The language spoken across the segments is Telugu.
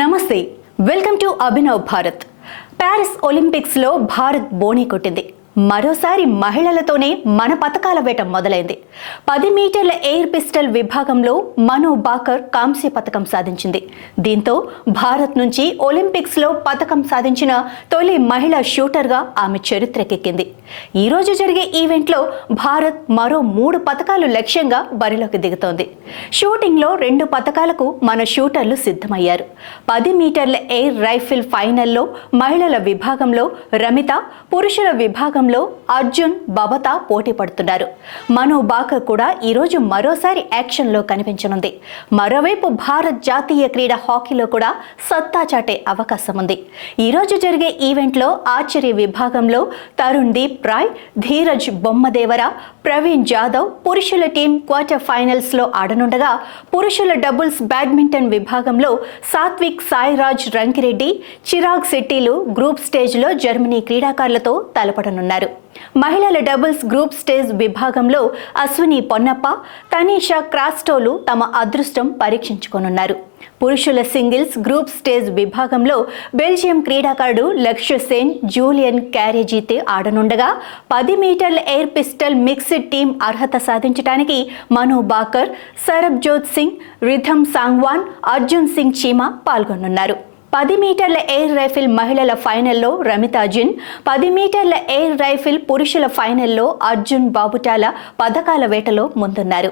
నమస్తే, welcome to Abhinav Bharat. Paris ఒలింపిక్స్లో భారత్ బోణీ కొట్టింది. మరోసారి మహిళలతోనే మన పతకాల వేట మొదలైంది. 10 మీటర్ల ఎయిర్ పిస్టల్ విభాగంలో మను బాకర్ కాంస్య పతకం సాధించింది. దీంతో భారత్ నుంచి ఒలింపిక్స్లో పతకం సాధించిన తొలి మహిళా షూటర్గా ఆమె చరిత్రకెక్కింది. ఈరోజు జరిగే ఈవెంట్లో భారత్ మరో 3 పతకాలు లక్ష్యంగా బరిలోకి దిగుతోంది. షూటింగ్లో 2 పతకాలకు మన షూటర్లు సిద్ధమయ్యారు. 10 మీటర్ల ఎయిర్ రైఫిల్ ఫైనల్లో మహిళల విభాగంలో రమిత, పురుషుల విభాగంలో అర్జున్, బబతా పోటీ పడుతున్నారు. మను బాకర్ కూడా ఈరోజు మరోసారి యాక్షన్లో కనిపించనుంది. మరోవైపు భారత్ జాతీయ క్రీడ హాకీలో కూడా సత్తా చాటే అవకాశం ఉంది. ఈరోజు జరిగే ఈవెంట్లో ఆర్చరీ విభాగంలో తరుణ్ దీప్ రాయ్, ధీరజ్ బొమ్మదేవర, ప్రవీణ్ జాదవ్ పురుషుల టీం క్వార్టర్ ఫైనల్స్లో ఆడనుండగా, పురుషుల డబుల్స్ బ్యాడ్మింటన్ విభాగంలో సాత్విక్ సాయిరాజ్ రంకిరెడ్డి, చిరాగ్ శెట్టిలు గ్రూప్ స్టేజ్లో జర్మనీ క్రీడాకారులతో తలపడనున్నారు. మహిళల డబుల్స్ గ్రూప్ స్టేజ్ విభాగంలో అశ్విని పొన్నప్ప, తనీషా క్రాస్టోలు తమ అదృష్టం పరీక్షించుకోనున్నారు. పురుషుల సింగిల్స్ గ్రూప్ స్టేజ్ విభాగంలో బెల్జియం క్రీడాకారుడు లక్ష్య సేన్, జూలియన్ క్యారేజీతే ఆడనుండగా, 10 మీటర్ల ఎయిర్ పిస్టల్ మిక్స్డ్ టీం అర్హత సాధించడానికి మను బాకర్, సరబ్జోత్ సింగ్, రిథమ్ సాంగ్వాన్, అర్జున్ సింగ్ చీమా పాల్గొనున్నారు. 10 మీటర్ల ఎయిర్ రైఫిల్ మహిళల ఫైనల్లో రమితా జిన్, 10 మీటర్ల ఎయిర్ రైఫిల్ పురుషుల ఫైనల్లో అర్జున్ బాబుటాల పథకాల వేటలో ముందున్నారు.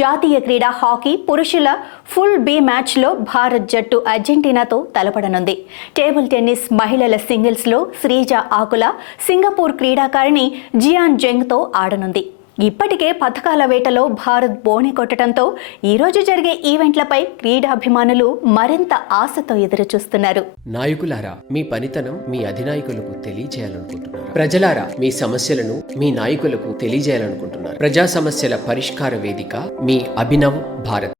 జాతీయ క్రీడా హాకీ పురుషుల ఫుల్ బి మ్యాచ్లో భారత్ జట్టు అర్జెంటీనాతో తలపడనుంది. టేబుల్ టెన్నిస్ మహిళల సింగిల్స్లో శ్రీజ ఆకుల సింగపూర్ క్రీడాకారిణి జియాన్ జెంగ్తో ఆడనుంది. ఇప్పటికే పథకాల వేటలో భారత్ బోణీ కొట్టడంతో ఈరోజు జరిగే ఈవెంట్లపై క్రీడాభిమానులు మరింత ఆశతో ఎదురుచూస్తున్నారు. నాయకులారా, మీ పనితనం మీ అధినాయకులకు తెలియజేయాలనుకుంటున్నారు. ప్రజలారా, మీ సమస్యలను మీ నాయకులకు తెలియజేయాలనుకుంటున్నారు. ప్రజా సమస్యల పరిష్కార వేదిక మీ అభినవ్ భారత్.